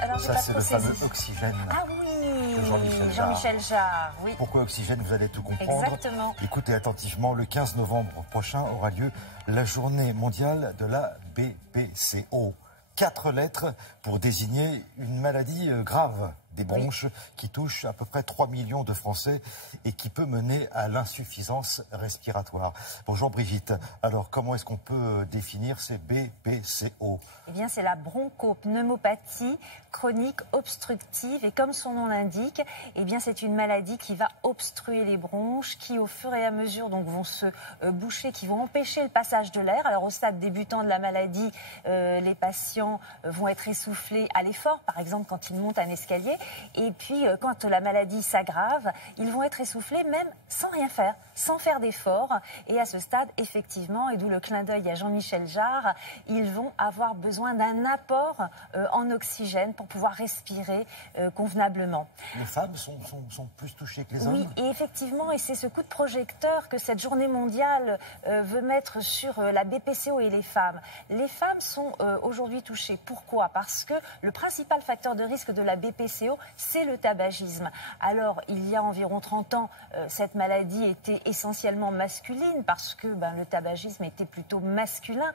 Alors, Ça, c'est le fameux Oxygène. Ah oui, de Jean-Michel Jarre. Jean-Michel Jarre, oui. Pourquoi Oxygène? Vous allez tout comprendre. Exactement. Écoutez attentivement, le 15 novembre prochain aura lieu la journée mondiale de la BPCO. 4 lettres pour désigner une maladie grave des bronches qui touche à peu près 3 millions de Français et qui peut mener à l'insuffisance respiratoire. Bonjour Brigitte. Alors comment est-ce qu'on peut définir ces BPCO? Eh bien c'est la bronchopneumopathie chronique obstructive et comme son nom l'indique, eh bien c'est une maladie qui va obstruer les bronches, qui au fur et à mesure donc vont se boucher, qui vont empêcher le passage de l'air. Alors au stade débutant de la maladie, les patients vont être essoufflés à l'effort, par exemple quand ils montent un escalier. Et puis, quand la maladie s'aggrave, ils vont être essoufflés même sans rien faire, sans faire d'effort. Et à ce stade, effectivement, et d'où le clin d'œil à Jean-Michel Jarre, ils vont avoir besoin d'un apport en oxygène pour pouvoir respirer convenablement. Les femmes sont plus touchées que les hommes? Oui, et effectivement, et c'est ce coup de projecteur que cette journée mondiale veut mettre sur la BPCO et les femmes. Les femmes sont aujourd'hui touchées. Pourquoi? Parce que le principal facteur de risque de la BPCO, c'est le tabagisme. Alors, il y a environ 30 ans, cette maladie était essentiellement masculine parce que le tabagisme était plutôt masculin.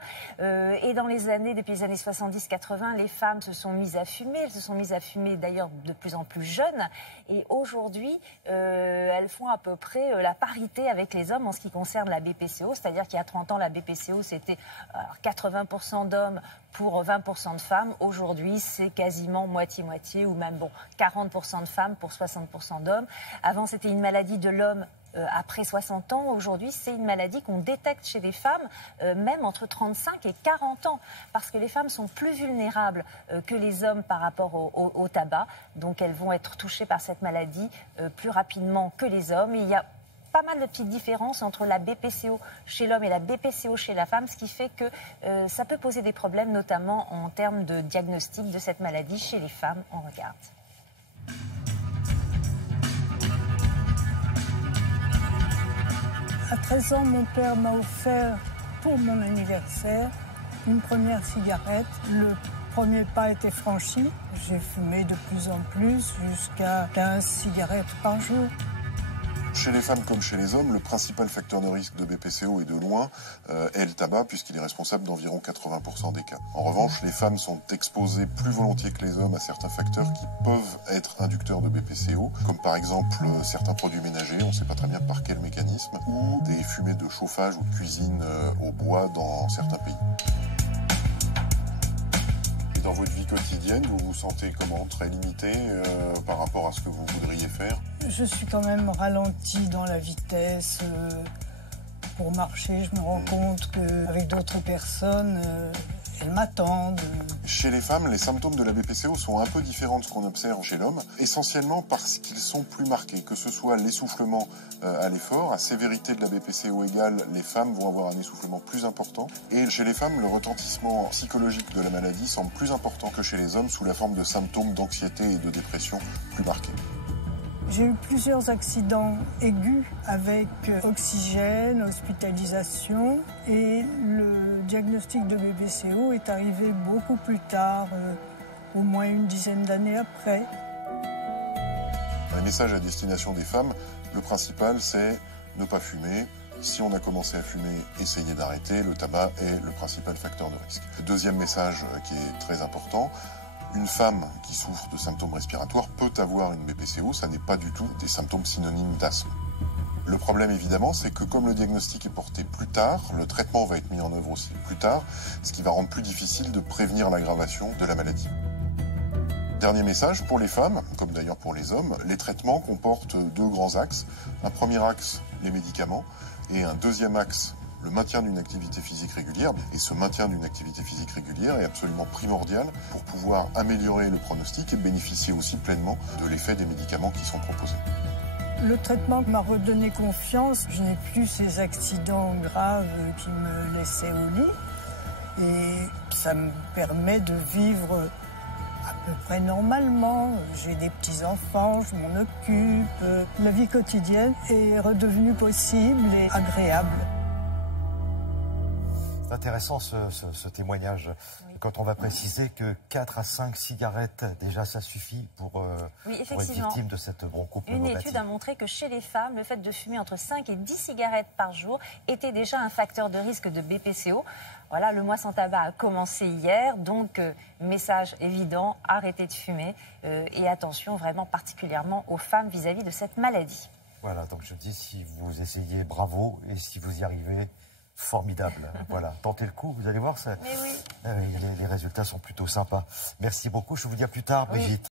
Et dans les années, depuis les années 70-80, les femmes se sont mises à fumer. Elles se sont mises à fumer d'ailleurs de plus en plus jeunes. Et aujourd'hui, elles font à peu près la parité avec les hommes en ce qui concerne la BPCO. C'est-à-dire qu'il y a 30 ans, la BPCO, c'était 80% d'hommes pour 20% de femmes. Aujourd'hui, c'est quasiment moitié-moitié ou même 40% de femmes pour 60% d'hommes. Avant, c'était une maladie de l'homme après 60 ans. Aujourd'hui, c'est une maladie qu'on détecte chez les femmes, même entre 35 et 40 ans, parce que les femmes sont plus vulnérables que les hommes par rapport au tabac. Donc, elles vont être touchées par cette maladie plus rapidement que les hommes. Et il y a pas mal de petites différences entre la BPCO chez l'homme et la BPCO chez la femme, ce qui fait que ça peut poser des problèmes, notamment en termes de diagnostic de cette maladie chez les femmes. On regarde. À 13 ans, mon père m'a offert pour mon anniversaire une première cigarette. Le premier pas était franchi. J'ai fumé de plus en plus jusqu'à 15 cigarettes par jour. Chez les femmes comme chez les hommes, le principal facteur de risque de BPCO est de loin est le tabac, puisqu'il est responsable d'environ 80% des cas. En revanche, les femmes sont exposées plus volontiers que les hommes à certains facteurs qui peuvent être inducteurs de BPCO, comme par exemple certains produits ménagers, on ne sait pas très bien par quel mécanisme, ou des fumées de chauffage ou de cuisine au bois dans certains pays. Dans votre vie quotidienne, vous vous sentez comment? Très limité par rapport à ce que vous voudriez faire? Je suis quand même ralentie dans la vitesse. Pour marcher, je me rends compte qu'avec d'autres personnes, elles m'attendent. Chez les femmes, les symptômes de la BPCO sont un peu différents de ce qu'on observe chez l'homme, essentiellement parce qu'ils sont plus marqués, que ce soit l'essoufflement à l'effort, à sévérité de la BPCO égale, les femmes vont avoir un essoufflement plus important. Et chez les femmes, le retentissement psychologique de la maladie semble plus important que chez les hommes, sous la forme de symptômes d'anxiété et de dépression plus marqués. J'ai eu plusieurs accidents aigus avec oxygène, hospitalisation, et le diagnostic de BPCO est arrivé beaucoup plus tard, au moins une dizaine d'années après. Un message à destination des femmes, le principal c'est ne pas fumer. Si on a commencé à fumer, essayez d'arrêter. Le tabac est le principal facteur de risque. Le deuxième message qui est très important, une femme qui souffre de symptômes respiratoires peut avoir une BPCO, ça n'est pas du tout des symptômes synonymes d'asthme. Le problème évidemment, c'est que comme le diagnostic est porté plus tard, le traitement va être mis en œuvre aussi plus tard, ce qui va rendre plus difficile de prévenir l'aggravation de la maladie. Dernier message, pour les femmes, comme d'ailleurs pour les hommes, les traitements comportent 2 grands axes. Un premier axe, les médicaments, et un deuxième axe, le maintien d'une activité physique régulière. Et ce maintien d'une activité physique régulière est absolument primordial pour pouvoir améliorer le pronostic et bénéficier aussi pleinement de l'effet des médicaments qui sont proposés. Le traitement m'a redonné confiance. Je n'ai plus ces accidents graves qui me laissaient au lit. Et ça me permet de vivre à peu près normalement. J'ai des petits-enfants, je m'en occupe. La vie quotidienne est redevenue possible et agréable. C'est intéressant ce témoignage. Oui. Quand on va préciser que 4 à 5 cigarettes, déjà ça suffit pour être victime de cette bronchopneumopathie. Une étude a montré que chez les femmes, le fait de fumer entre 5 et 10 cigarettes par jour était déjà un facteur de risque de BPCO. Voilà, le mois sans tabac a commencé hier, donc message évident, arrêtez de fumer et attention vraiment particulièrement aux femmes vis-à-vis de cette maladie. Voilà, donc je dis, si vous essayez, bravo, et si vous y arrivez, formidable. Voilà, tentez le coup, vous allez voir, ça, Mais oui. Les résultats sont plutôt sympas. Merci beaucoup, je vous dis à plus tard, Brigitte.